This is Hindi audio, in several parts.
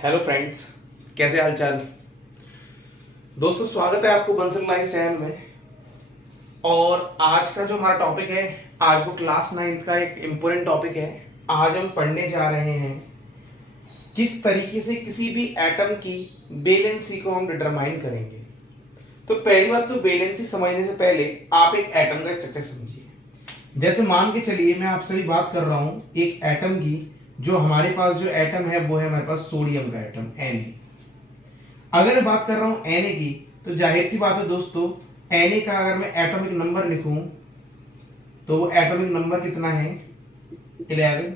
हेलो फ्रेंड्स, कैसे हालचाल। दोस्तों, स्वागत है आपको बंसल लाइफ चैनल में। और आज का जो हमारा टॉपिक है, आज वो क्लास 9th का एक इम्पोर्टेंट टॉपिक है। आज हम पढ़ने जा रहे हैं किस तरीके से किसी भी एटम की वैलेंसी को हम डिटरमाइन करेंगे। तो पहली बात, तो वैलेंसी समझने से पहले आप एक एटम का स्ट्रक्चर समझिए। जैसे मान के चलिए मैं आपसे भी बात कर रहा हूं एक एटम की। जो हमारे पास जो एटम है वो है हमारे पास सोडियम का एटम Na। अगर मैं बात कर रहा हूं Na की, तो जाहिर सी बात है दोस्तों, Na का अगर मैं एटॉमिक नंबर लिखूं तो वो एटॉमिक नंबर कितना है, 11।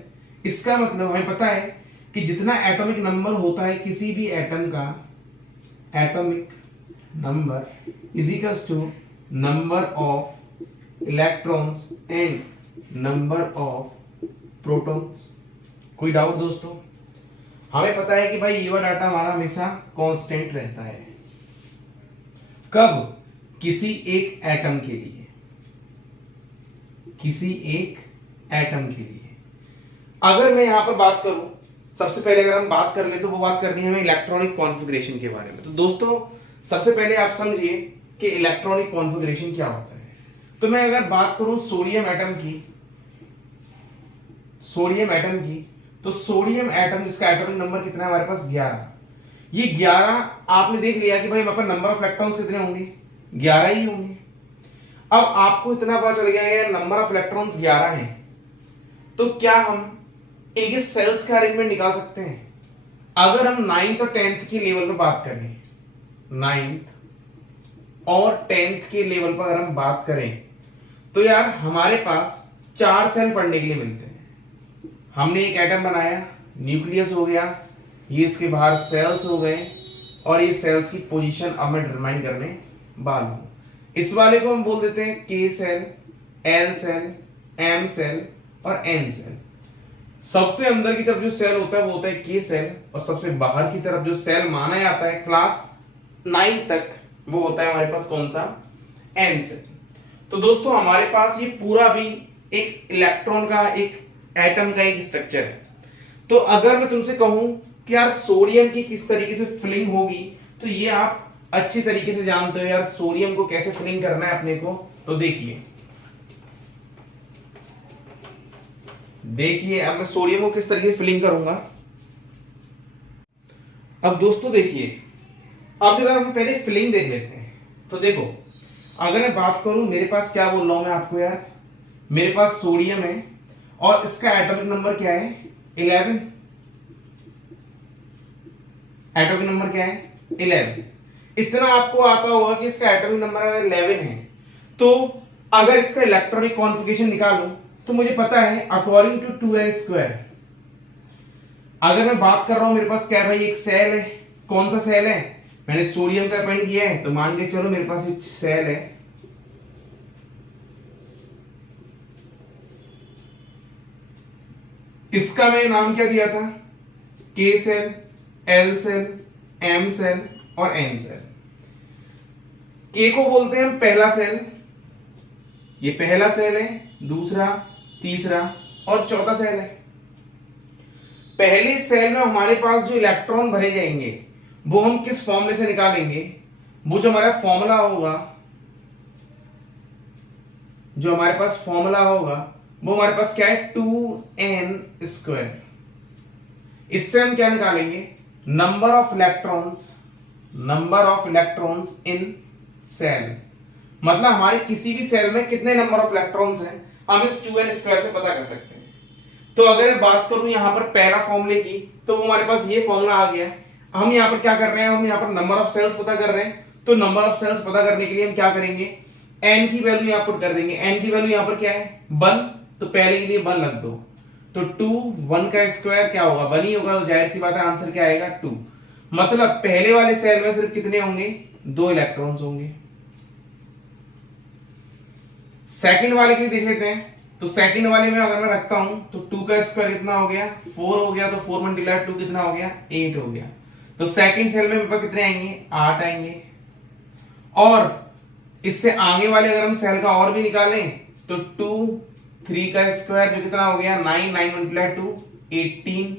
इसका मतलब हमें पता है कि जितना एटॉमिक नंबर होता है किसी भी एटम का, atomic number is equals to number of electrons and number of protons. कोई डाउट दोस्तों? हमें पता है कि भाई ये वाला डाटा हमारा हमेशा कांस्टेंट रहता है। कब? किसी एक एटम के लिए, किसी एक एटम के लिए। अगर मैं यहां पर बात करूं, सबसे पहले अगर हम बात कर ले तो वो बात करनी है हमें इलेक्ट्रॉनिक कॉन्फ़िगरेशन के बारे में। तो दोस्तों सबसे पहले आप समझिए कि इलेक्ट्रॉनिक कॉन्फ़िगरेशन क्या होता है। तो मैं अगर बात करूं सोडियम एटम की, सोडियम एटम की, तो सोडियम एटम जिसका एटॉमिक नंबर कितना है हमारे पास, 11। ये 11 आपने देख लिया कि भाई हमारे पास नंबर ऑफ इलेक्ट्रॉन्स कितने होंगे, 11 ही होंगे। अब आपको इतना पता चल गया यार नंबर ऑफ इलेक्ट्रॉन्स 11 हैं, तो क्या हम इनके सेल्स का अरेंजमेंट निकाल सकते हैं? अगर हम 9th और 10th के लेवल पर बात करें, 9th और 10th के लेवल पर अगर हम बात करें, तो यार हमारे पास 4 सेल पढ़ने के लिए मिलते हैं। हमने एक एटम बनाया, न्यूक्लियस हो गया, ये इसके बाहर सेल्स हो गए, और ये सेल्स की पोजीशन अब मैं डिटरमाइन करने वाला हूं। इस वाले को हम बोल देते हैं K shell, L shell, M shell और एन सेल। सबसे अंदर की तरफ जो सेल होता है वो होता है के सेल, और सबसे बाहर की तरफ जो सेल माना जाता है क्लास 9 तक वो होता है हमारे पास कौन सा, एन सेल। तो दोस्तों हमारे पास ये पूरा भी एक इलेक्ट्रॉन का, एक एटम का एक स्ट्रक्चर है। तो अगर मैं तुमसे कहूं कि यार सोडियम की किस तरीके से फिलिंग होगी, तो ये आप अच्छी तरीके से जानते हो यार सोडियम को कैसे फिलिंग करना है अपने को। तो देखिए अब मैं सोडियम को किस तरीके से फिलिंग करूंगा। अब दोस्तों देखिए, अब जरा हम पहले फिलिंग देख लेते हैं। तो देखो, अगर मैं बात करूं, मेरे पास क्या बोल रहा हूं मैं आपको यार, मेरे पास सोडियम है और इसका एटॉमिक नंबर क्या है, 11। एटॉमिक नंबर क्या है, 11। इतना आपको आता होगा कि इसका एटॉमिक नंबर अगर 11 है, तो अगर इसका इलेक्ट्रॉनिक कॉन्फ़िगरेशन निकालूं तो मुझे पता है अकॉर्डिंग टू 2n²। अगर मैं बात कर रहा हूं, मेरे पास क्या है भाई, एक सेल है। कौन सा सेल है, मैंने सोडियम का अपेंड किया है, तो मान के चलो मेरे पास एक सेल है। इसका मैं नाम क्या दिया था, K shell, L shell, M shell और एन सेल। के को बोलते हैं हम पहला सेल, ये पहला सेल है, दूसरा, तीसरा और चौथा सेल है। पहले सेल में हमारे पास जो इलेक्ट्रॉन भरे जाएंगे वो हम किस फॉर्मूले से निकालेंगे, वो जो हमारा फॉर्मूला होगा, जो हमारे पास फॉर्मूला होगा वो हमारे पास क्या है, 2n²। इससे हम क्या निकालेंगे, number of electrons, number of electrons in shell. मतलब हमारे किसी भी सेल में कितने नंबर ऑफ इलेक्ट्रॉन्स हैं हम इस 2n² से पता कर सकते हैं। तो अगर मैं बात करूं यहां पर पहला फॉर्मूले की, तो वो हमारे पास ये फॉर्मूला आ गया। हम यहां पर क्या कर रहे हैं, हम यहां पर नंबर ऑफ सेल्स पता कर रहे हैं। तो नंबर ऑफ सेल्स पता करने के लिए हम क्या करेंगे, n की वैल्यू यहां पुट कर देंगे। n की वैल्यू यहां पर क्या है, 1, तो पहले के लिए 1 रख दो। तो 2, 1 का स्क्वायर क्या होगा, 1 ही होगा, तो जाहिर सी बात है आंसर क्या आएगा, 2। मतलब पहले वाले सेल में सिर्फ कितने होंगे, 2 इलेक्ट्रॉन्स होंगे। सेकंड वाले के लिए देख लेते हैं। तो सेकंड वाले में अगर मैं रखता हूं तो 2 का स्क्वायर कितना हो गया, 4 हो गया, तो 4 मल्टीप्लाई 2 कितना हो गया, 8 हो गया। तो सेकंड सेल में मेरे पास कितने आएंगे, 8 आएंगे। और इससे आगे वाले अगर हम सेल का और भी निकालें तो 2, 3 का स्क्वायर जो कितना हो गया, 9, 9 मल्टीप्लाई 2, 18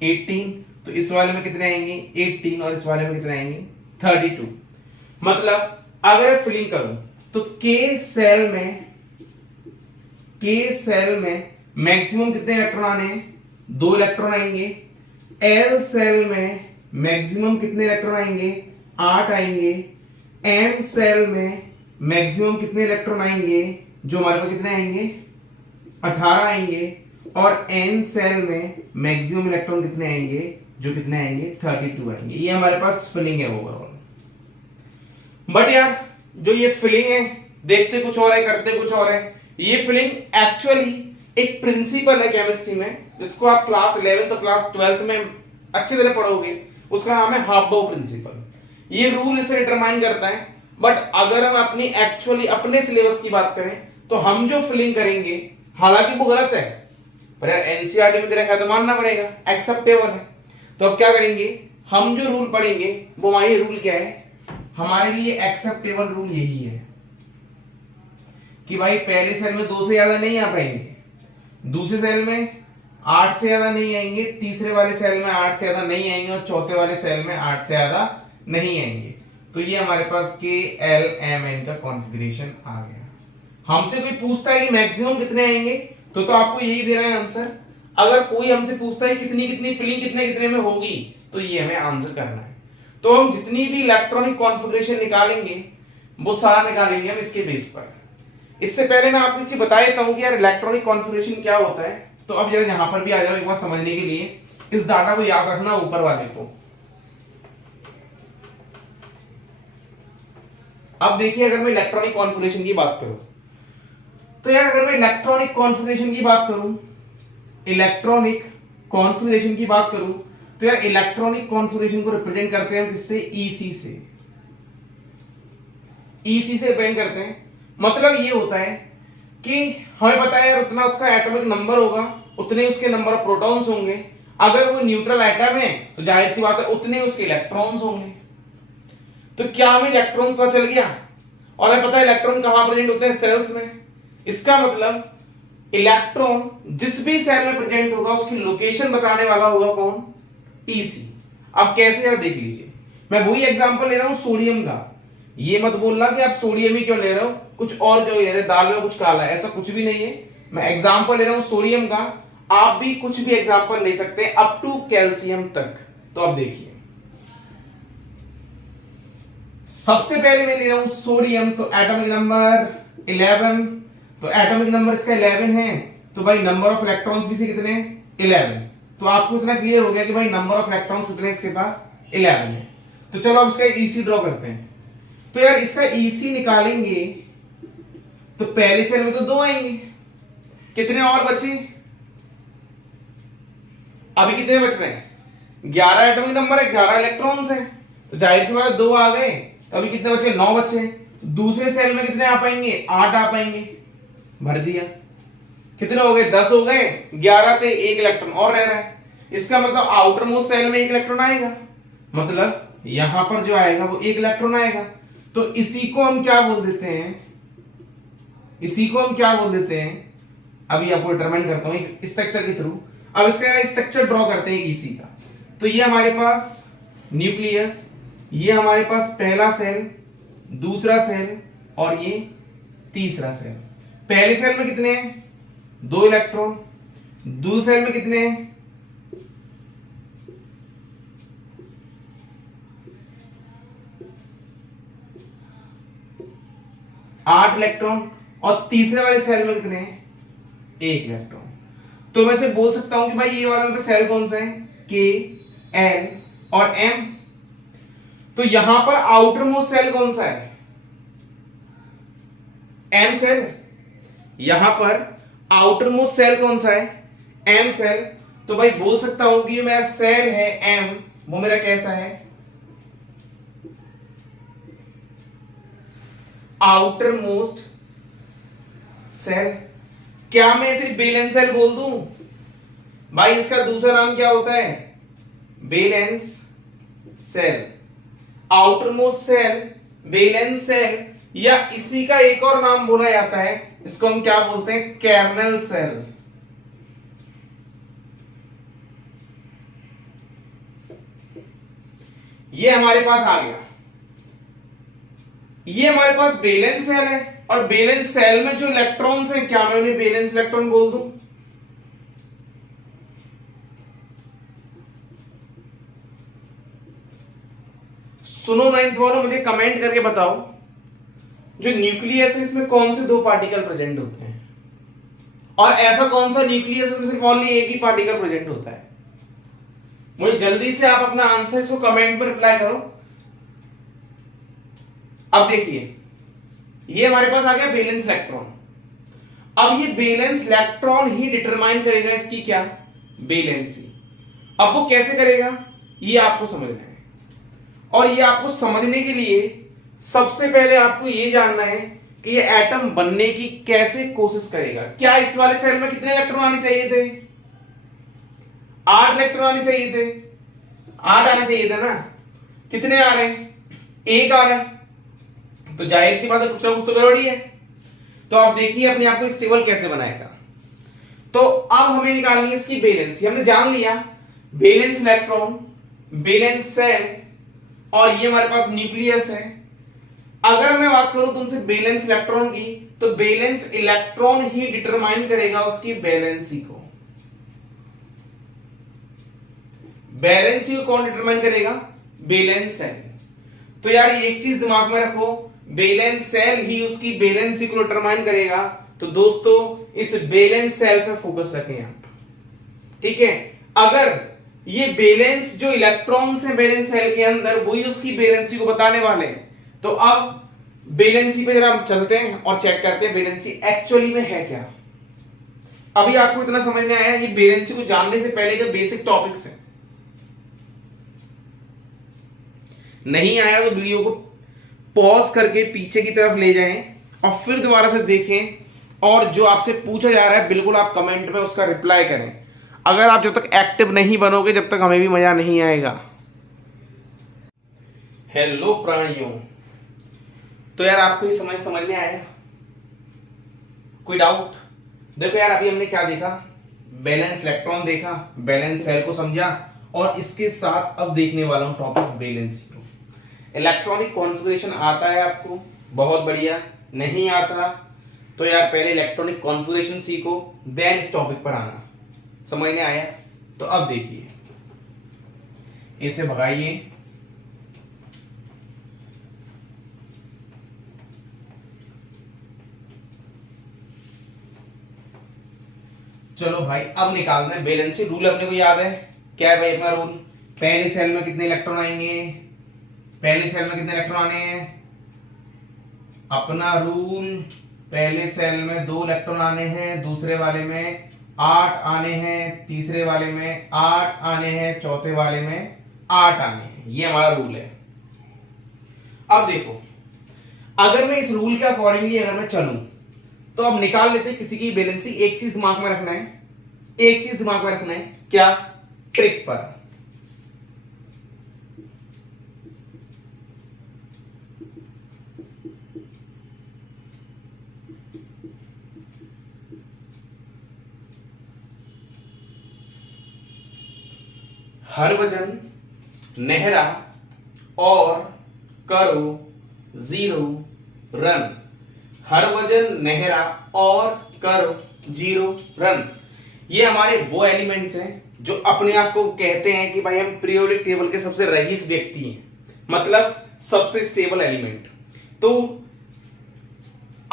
18, तो इस वाले में कितने आएंगे 18 और इस वाले में कितने आएंगे 32। मतलब अगर फिलिंग करूं तो के सेल में मैक्सिमम कितने इलेक्ट्रॉन आने हैं 2 इलेक्ट्रॉन आएंगे। एल सेल में मैक्सिमम कितने इलेक्ट्रॉन आएंगे 8 आएंगे। एम सेल में मैक्सिमम कितने इलेक्ट्रॉन आएंगे जो हमारे पास कितने आएंगे 18 आएंगे। और एन सेल में मैक्सिमम इलेक्ट्रॉन कितने आएंगे जो कितने आएंगे 32 आएंगे। ये हमारे पास फिलिंग है ओवरऑल। बट यार जो ये फिलिंग है देखते कुछ और है करते कुछ और है। ये फिलिंग एक्चुअली एक प्रिंसिपल है केमिस्ट्री में जिसको आप क्लास 11 तो क्लास 12 में अच्छी तरह पढ़ोगे। उसका नाम है हाफ-बाउ प्रिंसिपल। ये रूल इसे डिटरमाइन करता है। बट अगर हम अपनी एक्चुअली अपने सिलेबस की बात करें तो हम जो फिलिंग करेंगे हालांकि वो गलत है पर यार एनसीईआरटी में तेरा तो मानना पड़ेगा एक्सेप्टेबल है। तो अब क्या करेंगे हम जो रूल पढ़ेंगे वो हमारी रूल क्या है हमारे लिए एक्सेप्टेबल रूल यही है कि भाई पहले सेल में 2 से ज्यादा नहीं आ पाएंगे, दूसरे सेल में 8 से ज्यादा नहीं आएंगे, तीसरे वाले सेल में 8 से ज्यादा नहीं आएंगे और चौथे वाले सेल में 8 से ज्यादा नहीं आएंगे। तो ये हमारे पास के एल एम एन का कॉन्फ़िगरेशन आ गया। हमसे कोई पूछता है कि मैक्सिमम कितने आएंगे तो आपको यही देना है आंसर। अगर कोई हमसे पूछता है कितनी कितनी फिलिंग कितने कितने में होगी तो ये हमें आंसर करना है। तो हम जितनी भी इलेक्ट्रॉनिक कॉन्फ़िगरेशन निकालेंगे वो सारा निकालेंगे हम इसके बेस पर। इससे पहले मैं आपको एक चीज बता देता हूं कि यार इलेक्ट्रॉनिक कॉन्फ़िगरेशन क्या होता है। तो अब जरा यहां पर भी आ जाओ एक बार समझने के लिए। इस डाटा को याद रखना ऊपर वाले को। अब देखिए अगर मैं इलेक्ट्रॉनिक कॉन्फ़िगरेशन की बात करूं तो यार अगर मैं इलेक्ट्रॉनिक कॉन्फ़िगरेशन की बात करूं तो यार इलेक्ट्रॉनिक कॉन्फ़िगरेशन को रिप्रेजेंट करते हैं हम किससे ईसी से। ईसी से रिप्रेजेंट करते हैं मतलब ये होता है कि हमें पता है यार उतना उसका एटॉमिक नंबर होगा उतने उसके नंबर ऑफ प्रोटॉन्स होंगे। अगर वो न्यूट्रल एटम है तो जाहिर सी बात है उतने उसके इलेक्ट्रॉन्स होंगे। तो क्या हमें इलेक्ट्रॉन पता चल गया। और हमें पता है इलेक्ट्रॉन कहां प्रेजेंट होते हैं सेल्स में। इसका मतलब इलेक्ट्रॉन जिस भी सेल में प्रेजेंट होगा उसकी लोकेशन बताने वाला होगा कौन ईसी। अब कैसे यार देख लीजिए मैं वही एग्जांपल ले रहा हूं सोडियम का। ये मत बोलना कि आप सोडियम ही क्यों ले रहे हो कुछ और क्यों ले रहे हो दाल में कुछ काला है ऐसा कुछ भी नहीं है। मैं एग्जांपल ले रहा हूं सोडियम का। आप भी कुछ भी एग्जांपल ले सकते हैं अप टू कैल्शियम तक। तो अब देखिए सबसे पहले मैं ले रहा हूं सोडियम तो एटॉमिक नंबर 11। तो एटॉमिक नंबर इसका 11 है तो भाई नंबर ऑफ इलेक्ट्रॉन्स भी से कितने 11। तो आपको इतना क्लियर हो गया कि भाई नंबर ऑफ इलेक्ट्रॉन्स कितने इसके पास 11 है। तो चलो अब इसका ईसी ड्रॉ करते हैं। तो यार इसका ईसी निकालेंगे तो पहले सेल में तो 2 आएंगे। कितने और बचे अभी कितने बच रहे हैं 11 एटॉमिक नंबर है 11 इलेक्ट्रॉन्स हैं। तो जाहिर सी बात 2 आ गए तो अभी कितने बचे 9 बचे। दूसरे सेल में कितने आ पाएंगे 8 आ पाएंगे भर दिया। कितने हो गए 10 हो गए 11 थे 1 इलेक्ट्रॉन और रह रहा है। इसका मतलब आउटर मोस्ट सेल में 1 इलेक्ट्रॉन आएगा मतलब यहां पर जो आएगा वो 1 इलेक्ट्रॉन आएगा। तो इसी को हम क्या बोल देते हैं अभी आपको डिटरमाइन करता हूं स्ट्रक्चर के थ्रू। अब इसका स्ट्रक्चर ड्रॉ करते हैं इसी का। तो ये हमारे पास न्यूक्लियस ये हमारे पास पहला सेल दूसरा सेल और ये तीसरा सेल। पहले सेल में कितने हैं 2 इलेक्ट्रॉन। दूसरे सेल में कितने हैं 8 इलेक्ट्रॉन। और तीसरे वाले सेल में कितने हैं 1 इलेक्ट्रॉन। तो मैं से बोल सकता हूं कि भाई ये वाला सेल कौन सा है के एल और एम। तो यहां पर आउटर मोस्ट सेल कौन सा है एम सेल। यहां पर आउटर मोस्ट सेल कौन सा है एम सेल। तो भाई बोल सकता हूं कि मेरा सेल है एम वो मेरा कैसा है आउटर मोस्ट सेल। क्या मैं इसे वैलेंस सेल बोल दूं भाई इसका दूसरा नाम क्या होता है valence shell. Outer most shell valence shell या इसी का एक और नाम बोला जाता है इसको हम क्या बोलते हैं कर्नल सेल। ये हमारे पास आ गया, ये हमारे पास वैलेंस सेल है, और वैलेंस सेल में जो इलेक्ट्रॉन्स हैं, क्या मैं उन्हें वैलेंस इलेक्ट्रॉन बोल दूं? सुनो नाइन्थ वालों, मुझे कमेंट करके बताओ, जो न्यूक्लियस है इसमें कौन से दो पार्टिकल प्रेजेंट होते हैं, और ऐसा कौन सा न्यूक्लियस है सिर्फ ओनली एक ही पार्टिकल प्रेजेंट होता है? मुझे जल्दी से आप अपना आंसर इसको कमेंट पर रिप्लाई करो। अब देखिए, ये हमारे पास आ गया वैलेंस इलेक्ट्रॉन। अब ये वैलेंस इलेक्ट्रॉन ही डिटरमाइन करेगा इसकी क्या, वैलेंसी। अब वो कैसे करेगा, ये आपको समझना है, और ये आपको समझने के लिए सबसे पहले आपको ये जानना है कि ये एटम बनने की कैसे कोशिश करेगा। क्या इस वाले सेल में कितने इलेक्ट्रॉन आने चाहिए थे? 8 इलेक्ट्रॉन आने चाहिए थे, 8 आने चाहिए थे ना। कितने आ रहे हैं? 1 आ रहा है, तो जाहिर सी बात है कुछ ना कुछ तो गड़बड़ी है। तो आप देखिए अपने आप को स्टेबल कैसे बनाएगा। तो अब हमें निकालनी है इसकी वैलेंसी। हमने जान लिया वैलेंस इलेक्ट्रॉन, वैलेंस सेल, और ये हमारे पास न्यूक्लियस है। अगर मैं बात करूं तुमसे वैलेंस इलेक्ट्रॉन की, तो वैलेंस इलेक्ट्रॉन ही डिटरमाइन करेगा उसकी वैलेंसी को। वैलेंसी को कौन डिटरमाइन करेगा? Valence shell. तो यार एक चीज दिमाग में रखो, वैलेंस सेल ही उसकी वैलेंसी को डिटरमाइन करेगा। तो दोस्तों इस वैलेंस सेल पे फोकस रखें आप, ठीक है। अगर ये वैलेंस जो इलेक्ट्रॉन्स हैं वैलेंस सेल के अंदर, वही उसकी वैलेंसी को बताने वाले हैं। तो अब वैलेंसी पे जरा हम चलते हैं और चेक करते हैं वैलेंसी एक्चुअली में है क्या। अभी आपको इतना समझ में आया, ये वैलेंसी को जानने से पहले जो बेसिक टॉपिक्स हैं, नहीं आया तो वीडियो को पॉज करके पीछे की तरफ ले जाएं और फिर दोबारा से देखें, और जो आपसे पूछा जा रहा है बिल्कुल आप कमेंट में उसका रिप्लाई करें। अगर आप जब तक एक्टिव नहीं बनोगे जब तक हमें भी मजा नहीं आएगा। हेलो प्राणियों, तो यार आपको ये समझ में आया? कोई डाउट? देखो यार अभी हमने क्या देखा, वैलेंस इलेक्ट्रॉन देखा, वैलेंस सेल को समझा, और इसके साथ अब देखने वाला हूं टॉपिक वैलेंसी को। इलेक्ट्रॉनिक कॉन्फ़िगरेशन आता है आपको? बहुत बढ़िया। नहीं आता तो यार पहले इलेक्ट्रॉनिक कॉन्फ़िगरेशन सीखो, देन इस टॉपिक पर आना। समझ में आया? तो अब देखिए, इसे भगाइए, चलो भाई अब निकालना है वैलेंसी। रूल अपने को याद है, क्या है भाई अपना रूल? पहले सेल में कितने इलेक्ट्रॉन आएंगे? पहले सेल में कितने इलेक्ट्रॉन आने हैं? अपना रूल, पहले सेल में 2 इलेक्ट्रॉन आने हैं, दूसरे वाले में 8 आने हैं, तीसरे वाले में 8 आने हैं, चौथे वाले में 8 आने हैं। ये हमारा रूल है। अब देखो, अगर मैं इस रूल के अकॉर्डिंगली अगर मैं चलूं तो अब निकाल लेते हैं किसी की वैलेंसी। एक चीज दिमाग में रखना है, एक चीज दिमाग में रखना है, क्या? ट्रिक पर। हरभजन, नेहरा और करो 0 रन। हरभजन, नेहरा और करो 0 रन। ये हमारे वो एलिमेंट्स हैं जो अपने आप को कहते हैं कि भाई हम पीरियोडिक टेबल के सबसे रईस व्यक्ति हैं, मतलब सबसे स्टेबल एलिमेंट। तो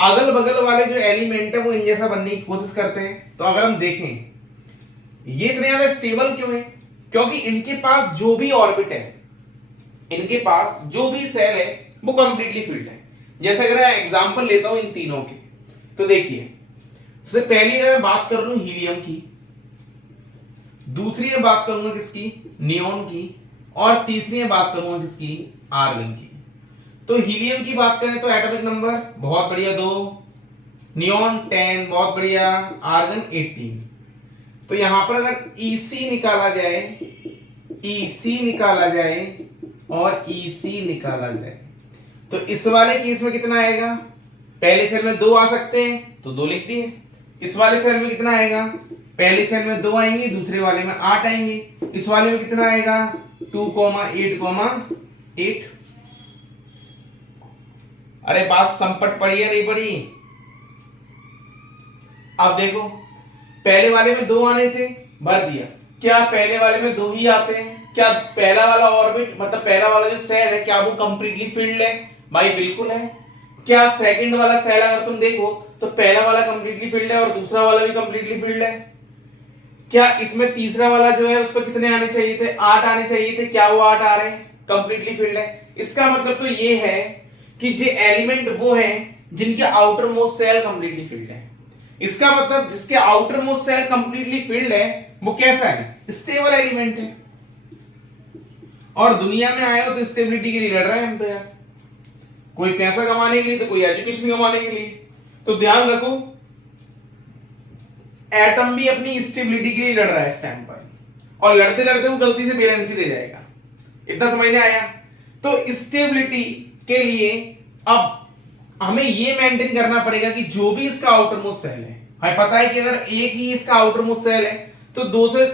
अगल बगल वाले जो एलिमेंट है वो इन जैसा बनने की कोशिश करते हैं। तो अगर हम देखें ये इतने ज्यादा स्टेबल क्यों है? क्योंकि इनके पास जो भी ऑर्बिट है, इनके पास जो भी सेल है वो कंप्लीटली फिल्ड है। जैसे अगर मैं एग्जांपल लेता हूं इन तीनों के, तो देखिए सबसे पहली अगर मैं बात कर लूं हीलियम की, दूसरी में बात करूंगा किसकी? नियोन की, और तीसरी में बात करूंगा किसकी? आर्गन की। तो हीलियम की बात करें तो एटॉमिक नंबर बहुत बढ़िया 2, नियोन 10 बहुत बढ़िया, आर्गन 18। तो यहां पर अगर EC निकाला जाए, EC निकाला जाए और EC निकाला जाए तो इस वाले केस में कितना आएगा? पहले सेल में 2 आ सकते हैं तो 2 लिख दिए। इस वाले सेल में कितना आएगा? पहले सेल में 2 आएंगे, दूसरे वाले में 8 आएंगे। इस वाले में कितना आएगा? 2, 8, 8। अरे बात संपट पड़ी है नहीं पड़ी? अब देखो, पहले वाले में 2 आने थे, भर दिया। क्या पहले वाले में 2 ही आते हैं? क्या पहला वाला ऑर्बिट मतलब पहला वाला जो सेल है क्या वो कंप्लीटली फिल्ड है? भाई बिल्कुल है। क्या सेकंड वाला सेल अगर तुम देखो तो पहला वाला कंप्लीटली फिल्ड है और दूसरा वाला भी कंप्लीटली फिल्ड है। क्या इसमें तीसरा वाला जो है उस पर कितने आने चाहिए थे? 8 आने चाहिए थे। क्या वो 8 आ रहे हैं? कंप्लीटली फिल्ड है। इसका मतलब तो ये है कि ये एलिमेंट वो हैं जिनके outer most shell completely filled है। इसका मतलब जिसके outer most shell completely filled है वो कैसा है? स्टेबल एलिमेंट है। और दुनिया में आए हो तो स्टेबिलिटी के लिए लड़ रहे हैं हम तो यार, कोई पैसा कमाने के लिए तो कोई एजुकेशन कमाने के लिए। तो ध्यान रखो, एटम भी अपनी स्टेबिलिटी के लिए लड़ रहा है इस टाइम पर, और लड़ते लड़ते वो गलती से वैलेंसी दे जाएगा। इतना समझ में आया? तो स्टेबिलिटी के लिए अब हमें ये मेंटेन करना पड़ेगा कि जो भी इसका आउटर मोस्ट सेल है, हमें पता है कि अगर एक ही इसका आउटर मोस्ट सेल है तो 2 से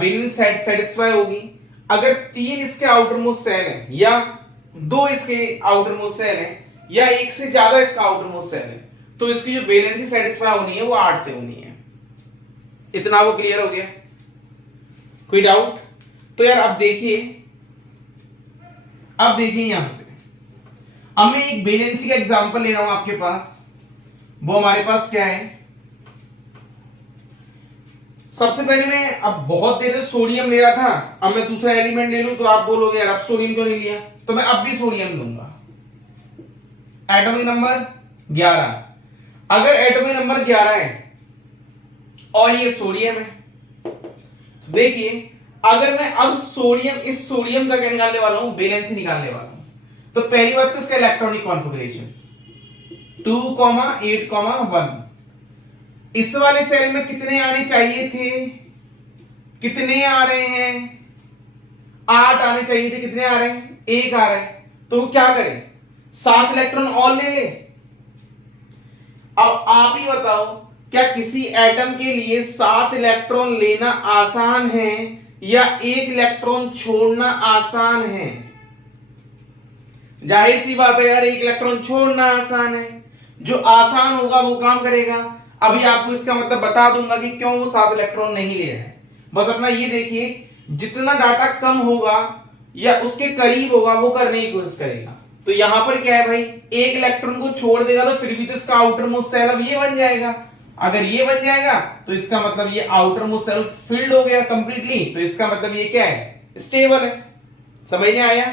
वैलेंस सेटिस्फाई होगी। अगर 3 इसके आउटर मोस्ट सेल है या 2 इसके आउटर मोस्ट सेल है या 1 से ज्यादा इसका आउटर मोस्ट सेल है तो इसकी जो वैलेंसी सेटिस्फाई होनी है वो 8 से होनी है। इतना वो क्लियर हो गया? कोई डाउट? तो यार अब देखिए यहां से अब मैं एक वैलेंसी का एग्जांपल ले रहा हूं आपके पास। वो हमारे पास क्या है? सबसे पहले मैं अब बहुत देर से सोडियम ले रहा था, अब मैं दूसरा एलिमेंट ले लूं तो आप बोलोगे यार अब सोडियम क्यों नहीं लिया, तो मैं अब भी सोडियम लूंगा। Atomic number 11। अगर एटॉमिक नंबर 11 है और ये सोडियम है तो देखिए, अगर मैं अब सोडियम इस सोडियम का क्या निकालने वाला हूं? वैलेंसी निकालने वाला हूं। तो पहली बात तो इसका इलेक्ट्रॉनिक कॉन्फ़िगरेशन 2,8,1। इस वाले सेल में कितने आने चाहिए थे? कितने आ रहे हैं? 8 आने चाहिए थे। कितने आ रहे हैं? 1 आ रहे हैं। तो वो क्या करें? 7 इलेक्ट्रॉन और ले ले। अब आप ही बताओ, क्या किसी एटम के लिए 7 इलेक्ट्रॉन लेना आसान है या 1 इलेक्ट्रॉन छोड़ना आसान है? जाहिर सी बात है यार, 1 इलेक्ट्रॉन छोड़ना आसान है। जो आसान होगा वो काम करेगा। अभी आपको इसका मतलब बता दूंगा कि क्यों वो 7 इलेक्ट्रॉन नहीं ले रहा है। बस अपना ये देखिए, जितना डाटा कम होगा या उसके करीब होगा वो करने की कोशिश करेगा। तो यहां पर क्या है भाई, 1 इलेक्ट्रॉन को छोड़ देगा तो फिर भी तो इसका आउटर मोस्ट सेल अब ये बन जाएगा। अगर ये बन जाएगा तो इसका मतलब ये आउटर मोस्ट सेल फिल्ड हो गया कंप्लीटली, तो इसका मतलब ये क्या है? स्टेबल है। समझ में आया?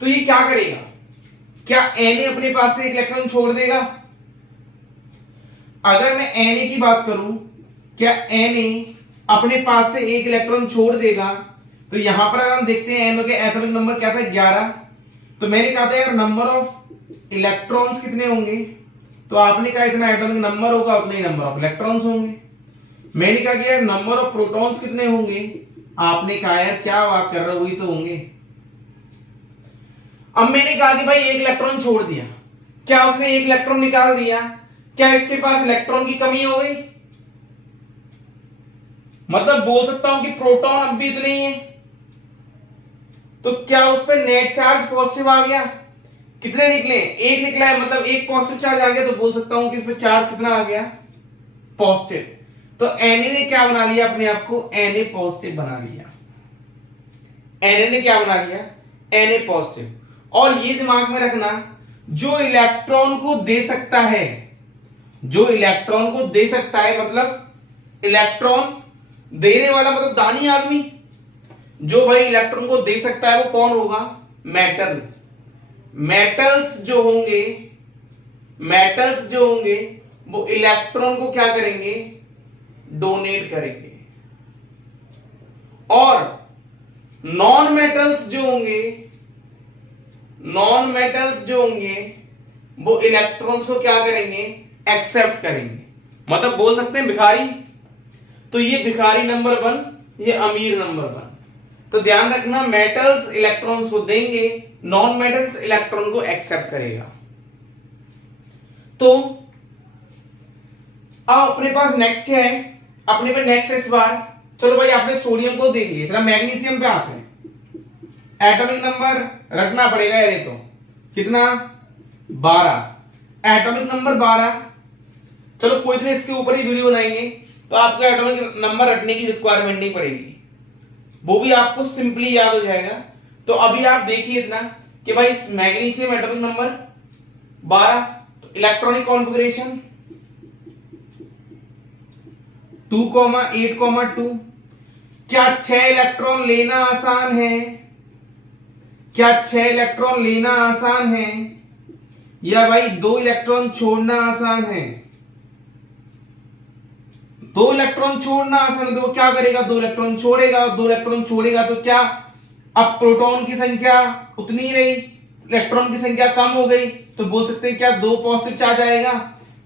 तो ये क्या करेगा? क्या Na अपने पास से 1 इलेक्ट्रॉन छोड़ देगा? अगर मैं Na की बात करूं, क्या Na अपने पास से 1 इलेक्ट्रॉन छोड़ देगा? तो यहां पर अगर हम देखते हैं Na के एटॉमिक नंबर क्या था? 11। तो मैंने कहा था यार नंबर ऑफ इलेक्ट्रॉन्स कितने होंगे, तो आपने कहा इतना एटॉमिक नंबर होगा उतने ही नंबर ऑफ इलेक्ट्रॉन्स होंगे। मैंने कहा कि यार नंबर ऑफ प्रोटॉन्स कितने होंगे, आपने कहा यार क्या बात कर रहे हो, वही तो होंगे। अब मैंने कहा कि भाई 1 इलेक्ट्रॉन छोड़ दिया, क्या उसने 1 इलेक्ट्रॉन निकाल दिया? क्या इसके पास इलेक्ट्रॉन की कमी हो गई? मतलब बोल सकता हूं कि प्रोटॉन अब भी इतने ही है। तो क्या उस पर नेट चार्ज पॉजिटिव आ गया? कितने निकले? 1 निकला है, मतलब 1 पॉजिटिव चार्ज आ गया, तो बोल सकता हूं कि इस पर चार्ज कितना आ गया? पॉजिटिव। तो Na ने क्या बना लिया अपने आप को? Na पॉजिटिव बना लिया। Na ने क्या बना लिया? Na positive. और ये दिमाग में रखना, जो इलेक्ट्रॉन को दे सकता है, जो इलेक्ट्रॉन को दे सकता है मतलब इलेक्ट्रॉन देने वाला मतलब दानी आदमी, जो भाई इलेक्ट्रॉन को दे सकता है वो कौन होगा? मेटल। मेटल्स जो होंगे वो इलेक्ट्रॉन को क्या करेंगे? डोनेट करेंगे। और नॉन मेटल्स जो होंगे वो इलेक्ट्रॉन्स को क्या करेंगे? एक्सेप्ट करेंगे। मतलब बोल सकते हैं भिखारी। तो ये भिखारी नंबर 1, ये अमीर नंबर 1। तो ध्यान रखना, मेटल्स इलेक्ट्रॉन्स को देंगे, नॉन मेटल्स इलेक्ट्रॉन को एक्सेप्ट करेगा। तो अब अपने पास नेक्स्ट क्या है? अपने पे नेक्स्ट इस बार, चलो भाई आपने सोडियम को देख लिया, मैग्नीशियम पे आते हैं। एटॉमिक नंबर रखना पड़ेगा यार, ये तो कितना 12, एटॉमिक नंबर 12। चलो कोई दिन इसके ऊपर ही वीडियो बनाएंगे तो आपको एटॉमिक नंबर रखने की रिक्वायरमेंट नहीं पड़ेगी, वो भी आपको सिंपली याद हो जाएगा। तो अभी आप देखिए इतना कि भाई मैग्नीशियम एटॉमिक नंबर 12, तो इलेक्ट्रॉनिक कॉन्फ़िगरेशन 2,8,2। क्या 6 इलेक्ट्रॉन लेना आसान है? क्या 6 इलेक्ट्रॉन लेना आसान है या भाई 2 इलेक्ट्रॉन छोड़ना आसान है? 2 इलेक्ट्रॉन छोड़ना आसान है, तो वो क्या करेगा? 2 इलेक्ट्रॉन छोड़ेगा, और 2 इलेक्ट्रॉन छोड़ेगा तो क्या, अब प्रोटॉन की संख्या उतनी ही रही, इलेक्ट्रॉन की संख्या कम हो गई, तो बोल सकते हैं क्या 2 पॉजिटिव चार्ज आएगा?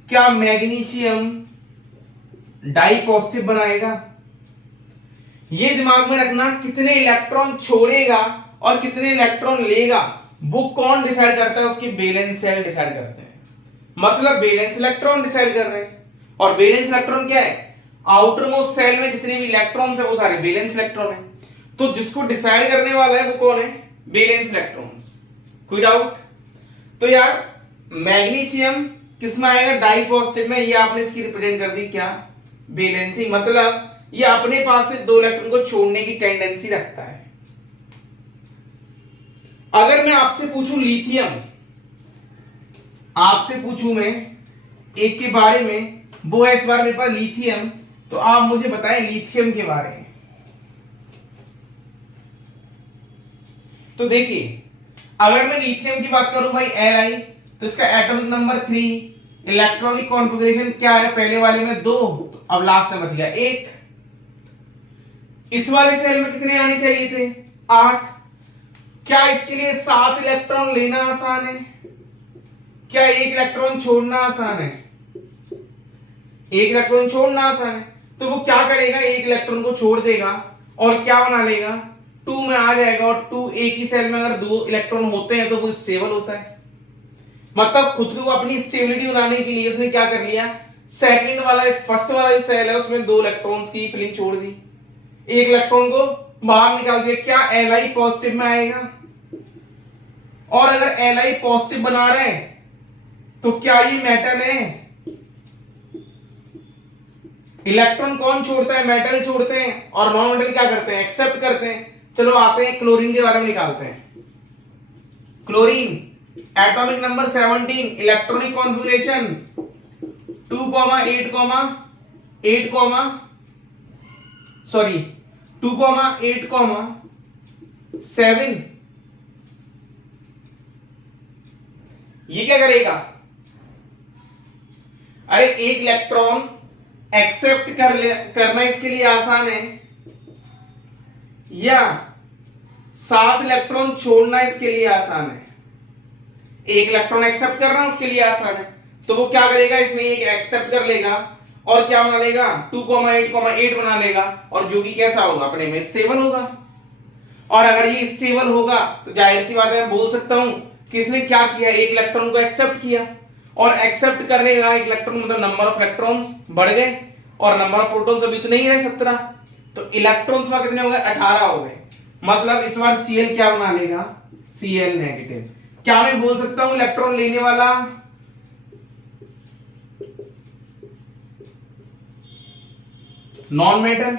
क्या मैग्नीशियम डाई पॉजिटिव बनाएगा? ये दिमाग में रखना, कितने इलेक्ट्रॉन छोड़ेगा और कितने इलेक्ट्रॉन लेगा वो कौन डिसाइड करता है? उसकी वैलेंस शेल डिसाइड करते हैं, मतलब वैलेंस इलेक्ट्रॉन डिसाइड कर रहे हैं। और वैलेंस इलेक्ट्रॉन क्या है? आउटर मोस्ट सेल में जितने भी इलेक्ट्रॉन्स है वो सारे वैलेंस इलेक्ट्रॉन है, तो जिसको डिसाइड करने वाला है वो कौन है? Valence electrons. कोई डाउट? तो यार मैग्नीशियम किस में आएगा? डाई पॉजिटिव में। ये आपने इसकी रिप्रेजेंट कर दी क्या? वैलेंसी, मतलब ये अपने पास से 2 इलेक्ट्रॉन को छोड़ने की टेंडेंसी रखता है। अगर मैं आपसे पूछूं लिथियम, आपसे पूछूं मैं एक के बारे में, वो है इस बार मेरे पास लिथियम, तो आप मुझे बताएं लिथियम के बारे में। तो देखिए अगर मैं लिथियम की बात करूं भाई Li, तो इसका एटॉमिक नंबर 3, इलेक्ट्रॉनिक कॉन्फ़िगरेशन क्या है? पहले वाले में 2, अब लास्ट में बच गया 1। इस वाले सेल में कितने आने चाहिए थे? 8। क्या इसके लिए 7 इलेक्ट्रॉन लेना आसान है? क्या 1 इलेक्ट्रॉन छोड़ना आसान है? 1 इलेक्ट्रॉन छोड़ना आसान है, तो वो क्या करेगा? 1 इलेक्ट्रॉन को छोड़ देगा और क्या बना लेगा? 2 में आ जाएगा, और 2 एक ही सेल में अगर 2 इलेक्ट्रॉन होते हैं तो वो स्टेबल होता है। मतलब खुद को अपनी स्टेबिलिटी बनाने के लिए उसने क्या कर लिया? सेकंड वाला, फर्स्ट वाला जो सेल है उसमें 2 इलेक्ट्रॉन्स की फिलिंग छोड़ दी, 1 इलेक्ट्रॉन को बाहर निकाल दिया। क्या Li पॉजिटिव में आएगा? और अगर Li पॉजिटिव बना रहे हैं तो क्या ये मेटल है? इलेक्ट्रॉन कौन छोड़ता है? मेटल छोड़ते हैं, और नॉन मेटल क्या करते हैं? एक्सेप्ट करते हैं। चलो आते हैं क्लोरीन के बारे में निकालते हैं। Chlorine atomic number 17, electronic configuration 2,8,7। ये क्या करेगा? अरे 1 इलेक्ट्रॉन एक्सेप्ट करना इसके लिए आसान है, या 7 इलेक्ट्रॉन छोड़ना इसके लिए आसान है? 1 इलेक्ट्रॉन एक्सेप्ट करना उसके लिए आसान है, तो वो क्या करेगा? इसमें एक एक्सेप्ट कर लेगा और क्या बना लेगा? 2,8,8 बना लेगा, और जो कि कैसा होगा? अपने में स्टेबल होगा। और अगर ये स्टेबल होगा तो जाहिर सी बात है मैं बोल सकता हूं कि इसने क्या किया? 1 इलेक्ट्रॉन को एक्सेप्ट किया, और एक्सेप्ट करने का 1 इलेक्ट्रॉन मतलब नंबर ऑफ इलेक्ट्रॉन्स बढ़ गए, और नंबर ऑफ प्रोटॉन्स अभी तो नहीं रहे 17, तो इलेक्ट्रॉन्स में कितने हो गए? 18 हो गए। मतलब इस बार Cl क्या बना लेगा? Cl negative. क्या मैं बोल सकता हूं इलेक्ट्रॉन लेने वाला नॉन मेटल?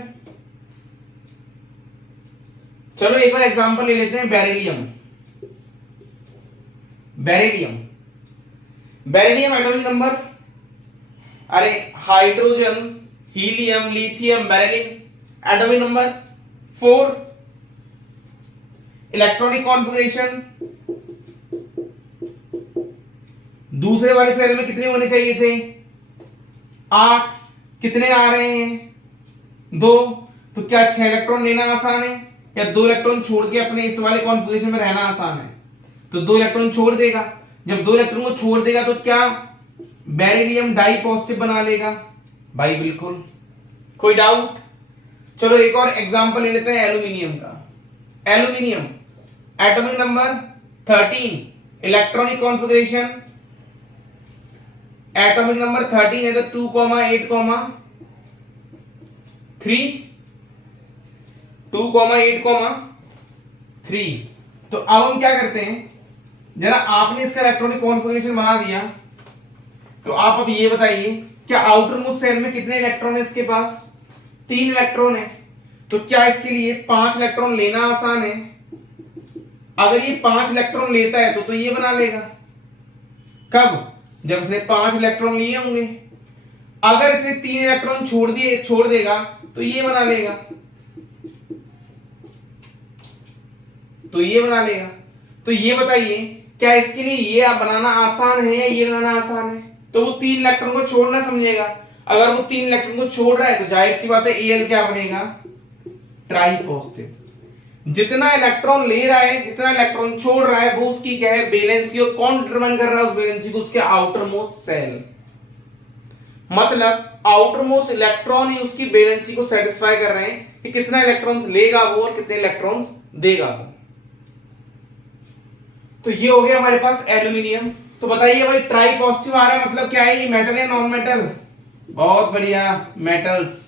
चलो एक बार एग्जांपल ले लेते हैं बेरिलियम। बेरिलियम एटॉमिक नंबर, अरे hydrogen, helium, lithium, beryllium atomic number 4, electronic configuration दूसरे वाले सेल में कितने होने चाहिए थे? 8। कितने आ रहे हैं? 2। तो क्या 6 इलेक्ट्रॉन लेना आसान है, या 2 इलेक्ट्रॉन छोड़ के अपने इस वाले कॉन्फ़िगरेशन में रहना आसान है? तो 2 इलेक्ट्रॉन छोड़ देगा। जब 2 इलेक्ट्रॉन को छोड़ देगा तो क्या बेरिलियम डाई पॉजिटिव बना लेगा? भाई बिल्कुल। कोई डाउट? चलो एक और एग्जांपल ले लेते हैं एल्यूमिनियम का। Aluminium atomic number 13, electronic configuration atomic number 13 है तो 2,8,3, 2,8,3। तो अब हम क्या करते हैं, जरा आपने इसका इलेक्ट्रॉनिक कॉन्फ़िगरेशन बना दिया, तो आप अब ये बताइए क्या आउटर मोस्ट शेल में कितने इलेक्ट्रॉन है इसके पास, 3 इलेक्ट्रॉन है। तो क्या इसके लिए 5 इलेक्ट्रॉन लेना आसान है? अगर ये 5 इलेक्ट्रॉन लेता है तो ये बना लेगा। कब? जब इसने 5 इलेक्ट्रॉन लिए होंगे। अगर इसने 3 इलेक्ट्रॉन छोड़ देगा तो ये बना लेगा, तो ये बताइए क्या इसके लिए ये बनाना आसान है या ये बनाना आसान है? तो वो 3 इलेक्ट्रॉन को छोड़ना समझेगा। अगर वो 3 इलेक्ट्रॉन को छोड़ रहा है तो जाहिर सी बात है Al क्या बनेगा, ट्राई पॉजिटिव। जितना इलेक्ट्रॉन ले रहा है, जितना इलेक्ट्रॉन छोड़ रहा है, वो उसकी क्या है, वैलेंसी। और कौन डिटरमाइन कर रहा है उस वैलेंसी को? उसके आउटर मोस्ट सेल। मतलब आउटर मोस्ट इलेक्ट्रॉन ही उसकी वैलेंसी को सेटिस्फाई कर रहे हैं कि कितना इलेक्ट्रॉन्स लेगा वो और कितने इलेक्ट्रॉन्स देगा वो। तो ये हो गया हमारे पास एल्यूमिनियम। तो बताइए भाई ट्राई पॉजिटिव आ रहा है मतलब क्या है, ये मेटल या नॉन मेटल? बहुत बढ़िया, मेटल्स।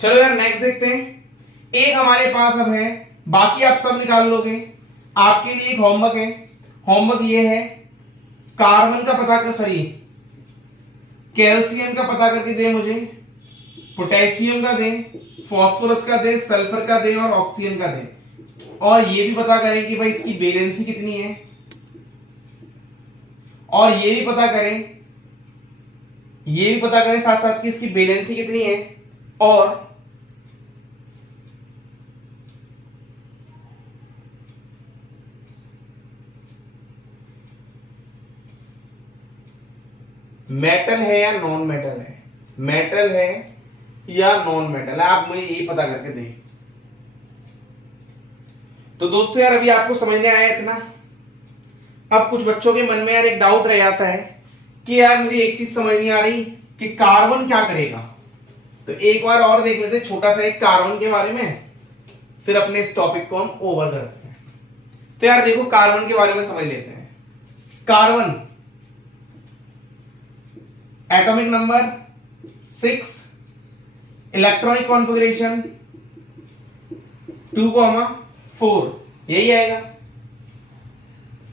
चलो यार नेक्स्ट देखते हैं। एक हमारे पास अब है, बाकी आप सब निकाल लोगे। आपके लिए एक होमवर्क है, होमवर्क ये है कार्बन का पता कर, सॉरी कैल्शियम का पता करके दे मुझे, पोटेशियम का दे, फास्फोरस का दे, सल्फर का दे और ऑक्सीजन का दे। और ये भी पता करें कि भाई इसकी वैलेंसी कितनी है, और ये भी पता करें साथ साथ कि इसकी वैलेंसी कितनी है और मेटल है या नॉन मेटल है, मेटल है या नॉन मेटल है, आप मुझे यही पता करके दें। तो दोस्तों यार अभी आपको समझ में आया इतना। अब कुछ बच्चों के मन में यार एक डाउट रह जाता है कि यार मुझे एक चीज समझ नहीं आ रही कि कार्बन क्या करेगा। तो एक बार और देख लेते हैं छोटा सा एक कार्बन के बारे में, फिर अपने इस टॉपिक को हम ओवर करते हैं। तो यार देखो कार्बन के बारे में समझ लेते हैं। Carbon atomic number 6, electronic configuration 2,4, यही आएगा।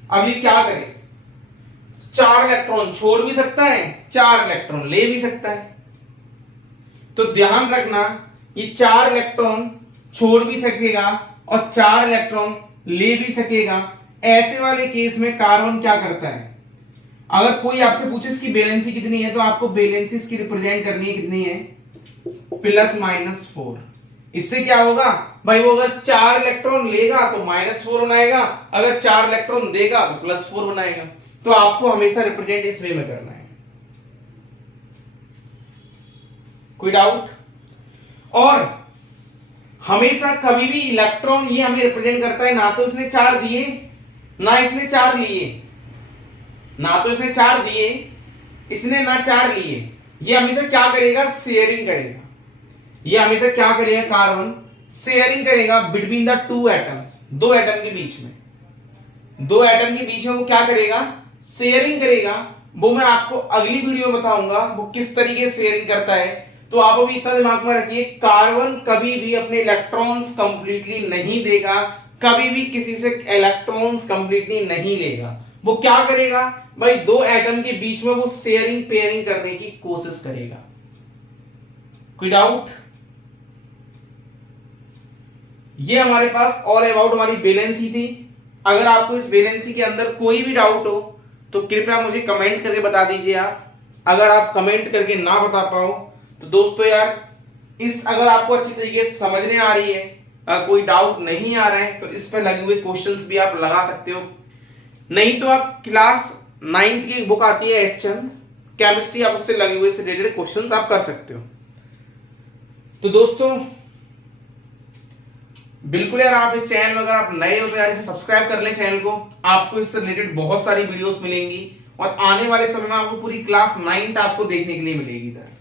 अब ये क्या करे, 4 इलेक्ट्रॉन छोड़ भी सकता है, 4 इलेक्ट्रॉन ले भी सकता है। तो ध्यान रखना ये 4 इलेक्ट्रॉन छोड़ भी सकेगा और 4 इलेक्ट्रॉन ले भी सकेगा। ऐसे वाले केस में कार्बन क्या करता है, अगर कोई आपसे पूछे इसकी वैलेंसी कितनी है तो आपको वैलेंसी इसकी रिप्रेजेंट करनी है, कितनी है, +-4। इससे क्या होगा भाई, वो अगर 4 इलेक्ट्रॉन लेगा तो -4 बनाएगा, अगर 4 इलेक्ट्रॉन देगा तो +4 बनाएगा। तो आपको हमेशा रिप्रेजेंट इस वे में करना है। कोई डाउट? और हमेशा कभी भी इलेक्ट्रॉन ये हमें रिप्रेजेंट करता है, ना तो इसने 4 दिए ना इसने 4 लिए, ना तो इसने 4 दिए इसने ना 4 लिए। ये हमेशा क्या करेगा, शेयरिंग करेगा। ये हमेशा क्या करेगा, कार्बन शेयरिंग करेगा बिटवीन द 2 एटम्स, 2 एटम के बीच में, 2 एटम के बीच में वो क्या करेगा, शेयरिंग करेगा। वो मैं आपको अगली वीडियो में बताऊंगा वो किस तरीके से शेयरिंग करता है। तो आप अभी इतना दिमाग में रखिए, कार्बन कभी भी अपने इलेक्ट्रॉन्स कंप्लीटली नहीं देगा, कभी भी किसी से इलेक्ट्रॉन्स कंप्लीटली नहीं लेगा। वो क्या करेगा भाई, 2 एटम के बीच में वो शेयरिंग पेयरिंग करने की कोशिश करेगा। कोई डाउट? ये हमारे पास ऑल अबाउट हमारी वैलेंसी थी। अगर आपको इस वैलेंसी के अंदर कोई भी डाउट हो तो कृपया मुझे कमेंट करके बता दीजिए आप। अगर आप कमेंट करके ना बता पाओ तो दोस्तों यार अगर आपको अच्छी तरीके से समझने आ रही है, कोई डाउट नहीं आ रहा है तो इस पर लगे हुए क्वेश्चंस भी आप लगा सकते हो। नहीं तो आप क्लास 9th की बुक आती है एस चंद केमिस्ट्री, आप उससे लगे हुए से रिलेटेड क्वेश्चंस आप कर सकते हो। तो दोस्तों बिल्कुल यार आप इस चैनल में अगर आप नए हो तो यार इसे सब्सक्राइब कर लें चैनल को, आपको इससे रिलेटेड बहुत सारी वीडियोस मिलेंगी और आने वाले समय में आपको पूरी क्लास 9th आपको देखने के लिए मिलेगी इधर।